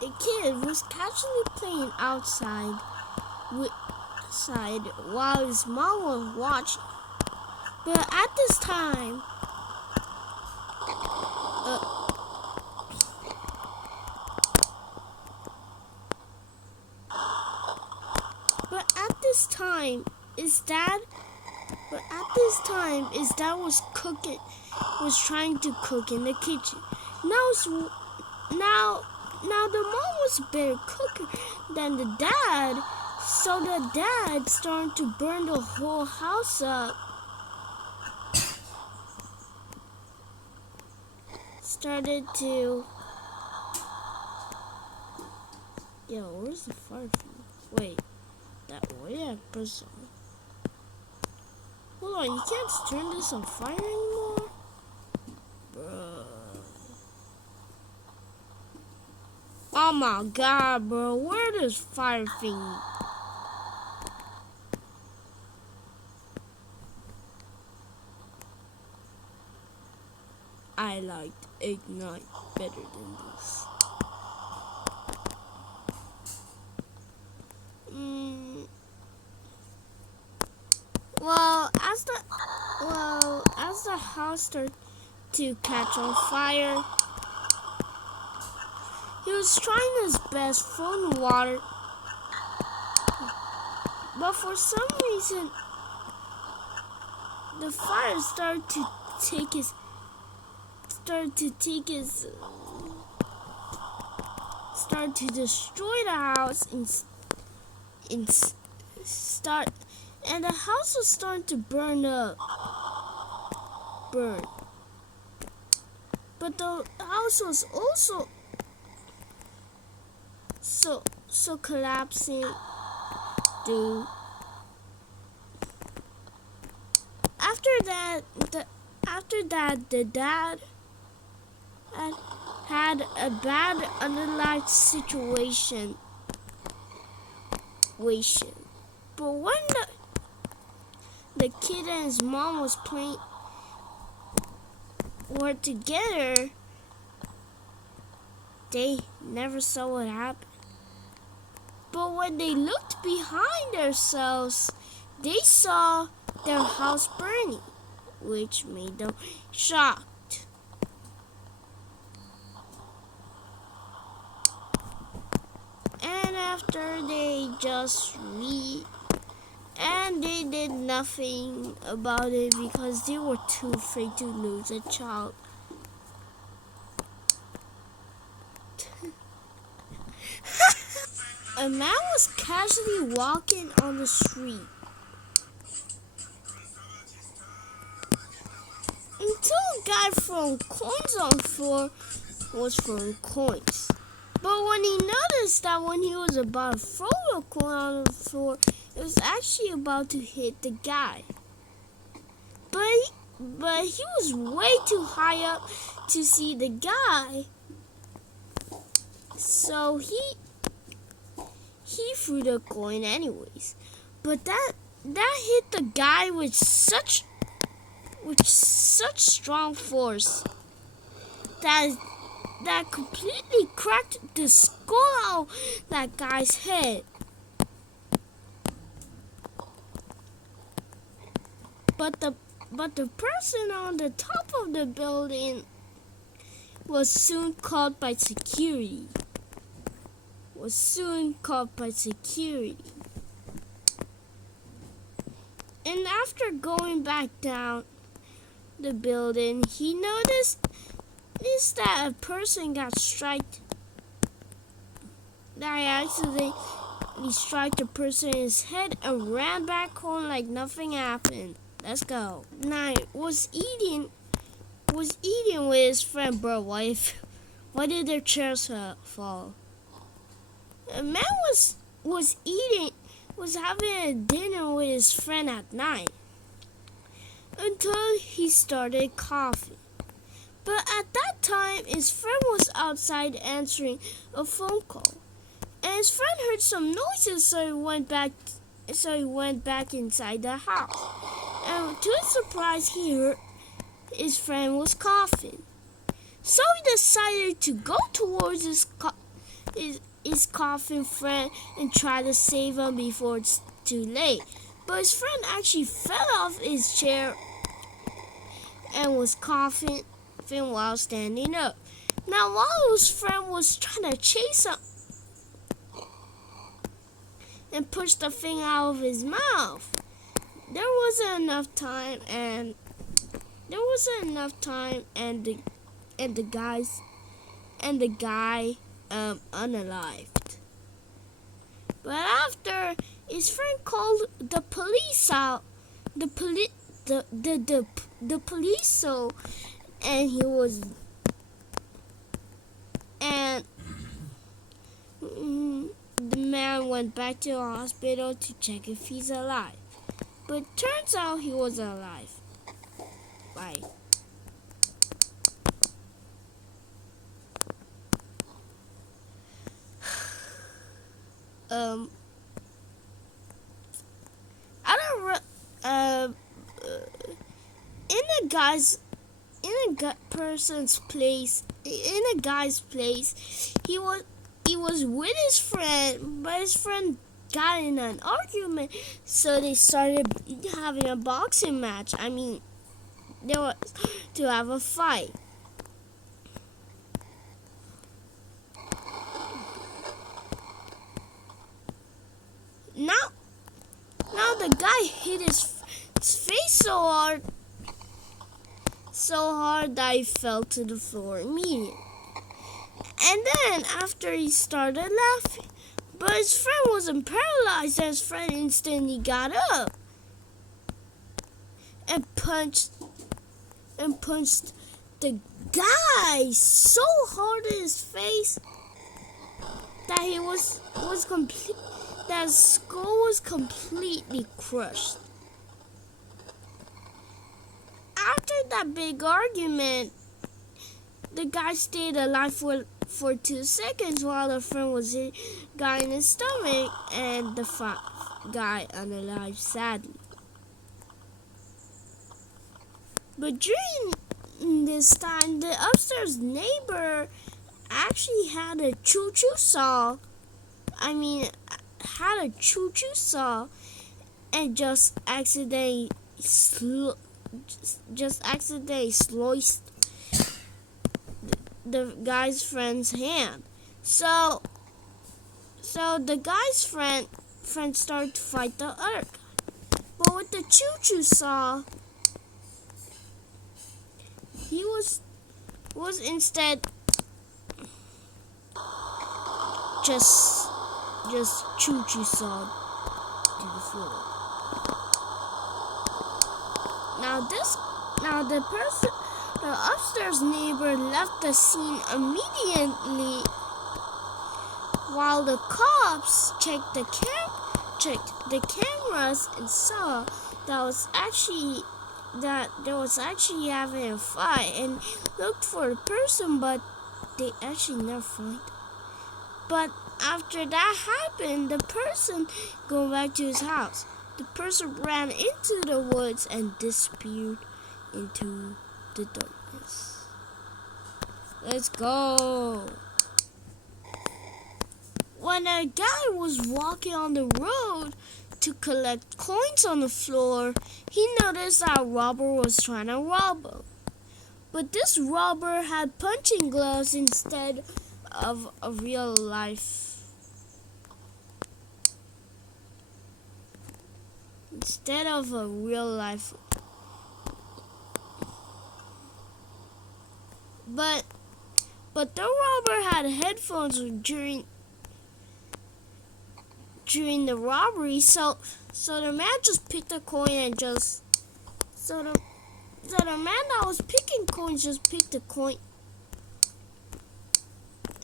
A kid was casually playing outside while his mom was watching. But at this time, his dad was trying to cook in the kitchen. Now the mom was a better cooker than the dad, so the dad started to burn the whole house up. Yo, where's the fire from? Wait, that way I press on. Hold on, you can't turn this on fire anymore? Bruh. Oh my god, bro, where does fire thing? I liked Ignite better than this. As the house started to catch on fire, he was trying his best throwing water, but for some reason, the fire started to destroy the house and the house was starting to burn. But the house was also so collapsing, dude. After that, the dad had a bad underlying situation. But when the kid and his mom were together, they never saw what happened. But when they looked behind themselves, they saw their house burning, which made them shocked. And after they they did nothing about it because they were too afraid to lose a child. A man was casually walking on the street until a guy throwing coins on the floor was throwing coins. But when he noticed that when he was about to throw a coin on the floor, it was actually about to hit the guy. But he was way too high up to see the guy, so he threw the coin anyways. But that hit the guy with such strong force that completely cracked the skull out of that guy's head. But the person on the top of the building was soon caught by security. And after going back down the building, he noticed that a person got struck. That I accidentally struck the person in his head and ran back home like nothing happened. Let's go. Knight was eating with his friend. Bro, why did their chairs fall? A man was having a dinner with his friend at night until he started coughing. But at that time, his friend was outside answering a phone call, and his friend heard some noises, so he went back. Inside the house, and to his surprise, he heard his friend was coughing. So he decided to go towards his coughing friend and try to save him before it's too late. But his friend actually fell off his chair and was coughing while standing up. Now, while his friend was trying to chase him and push the thing out of his mouth, there wasn't enough time, and the guy unalived. But after his friend called the police out, the police saw, and he was and the man went back to the hospital to check if he's alive. But turns out he was alive. Bye. I don't in a person's place, in a guy's place, he was with his friend, but his friend got in an argument, so they started having a boxing match. I mean, they were to have a fight. Now the guy hit his face so hard that he fell to the floor immediately. And then after he started laughing, but his friend wasn't paralyzed, and his friend instantly got up and punched the guy so hard in his face that his skull was completely crushed. After that big argument, the guy stayed alive for 2 seconds while the friend was hit guy in his stomach, and the guy unalived sadly. But during this time, the upstairs neighbor actually had a choo-choo saw. And just accidentally sliced the guy's friend's hand. So the guy's friend started to fight the other guy. But with the choo-choo saw, he was instead just choo-choo sawed to the floor. Now the upstairs neighbor left the scene immediately while the cops checked the cameras and saw that there was actually having a fight, and looked for the person, but they actually never found. But after that happened, the person going back to his house. The person ran into the woods and disappeared into the darkness. Let's go. When a guy was walking on the road to collect coins on the floor, he noticed that a robber was trying to rob him. But this robber had punching gloves instead of a real life. But the robber had headphones during the robbery, so the man just picked a coin and just so the man that was picking coins just picked a coin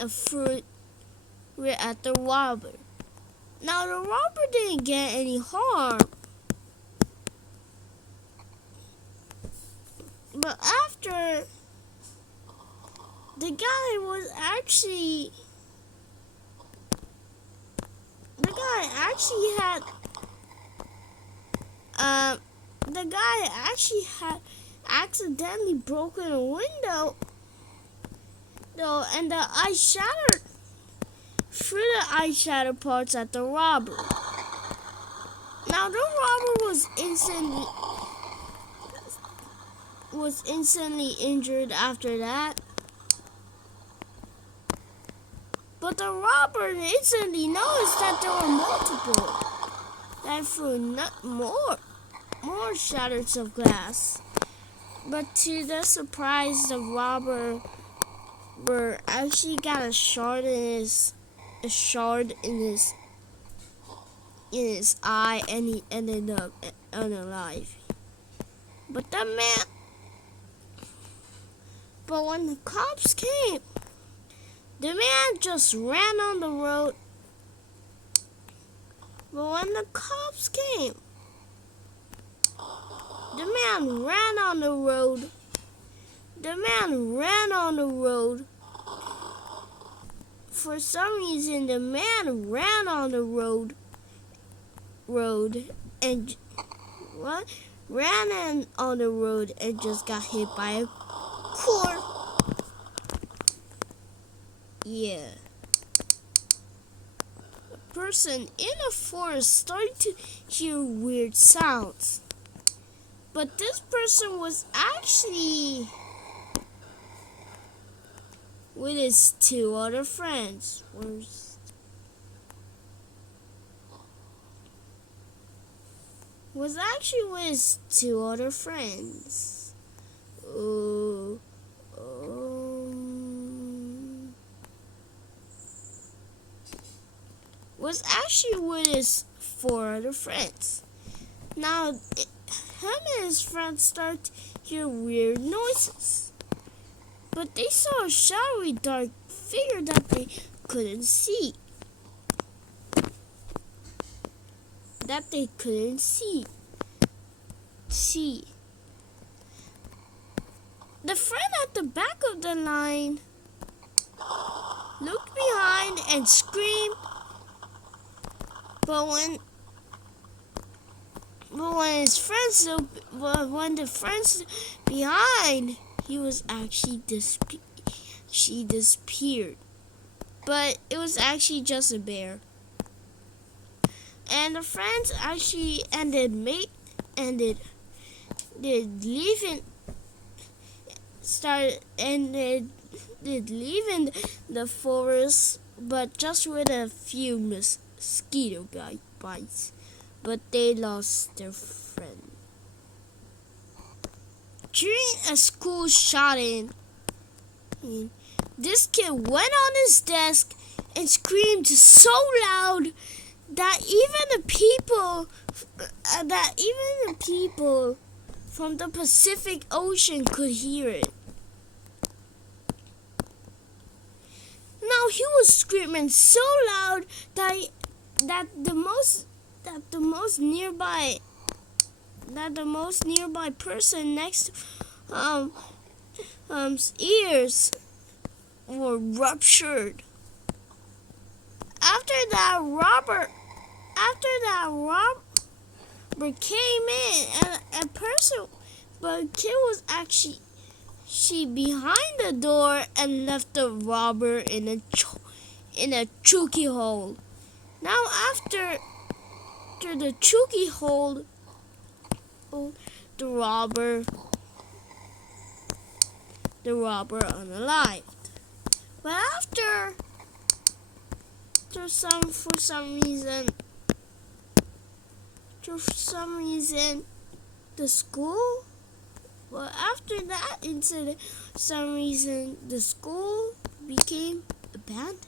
and threw it at the robber. Now the robber didn't get any harm, but after the guy was actually the guy actually had the guy actually had accidentally broken a window though, and the ice shattered through the ice shattered parts at the robber. Now the robber was instantly injured after that. But the robber instantly noticed that there were multiple that threw more shards of glass. But to their surprise, the robber actually got a shard in his eye, and he ended up unalive. But when the cops came, the man just ran on the road. But when the cops came, the man ran on the road. The man ran on the road. For some reason, the man ran on the road and on the road and just got hit by a car. Yeah. A person in a forest started to hear weird sounds. But this person was actually with his two other friends. Was actually with his two other friends. Was actually with his four other friends. Now, him and his friends started to hear weird noises. But they saw a shadowy dark figure that they couldn't see. The friend at the back of the line looked behind and screamed. But when the friends behind, he was actually she disappeared. But it was actually just a bear. And the friends actually ended leaving the forest, but just with a few mosquito bites. But they lost their friend. During a school shot-in, this kid went on his desk and screamed so loud that even the people from the Pacific Ocean could hear it. Now he was screaming so loud that the most nearby person next to ears were ruptured. After that robber came in, and a person, but a kid was actually behind the door and left the robber in a chooky hole. Now after the chooky hole, the robber unalived. But for some reason, the school. Well, after that incident, the school became abandoned.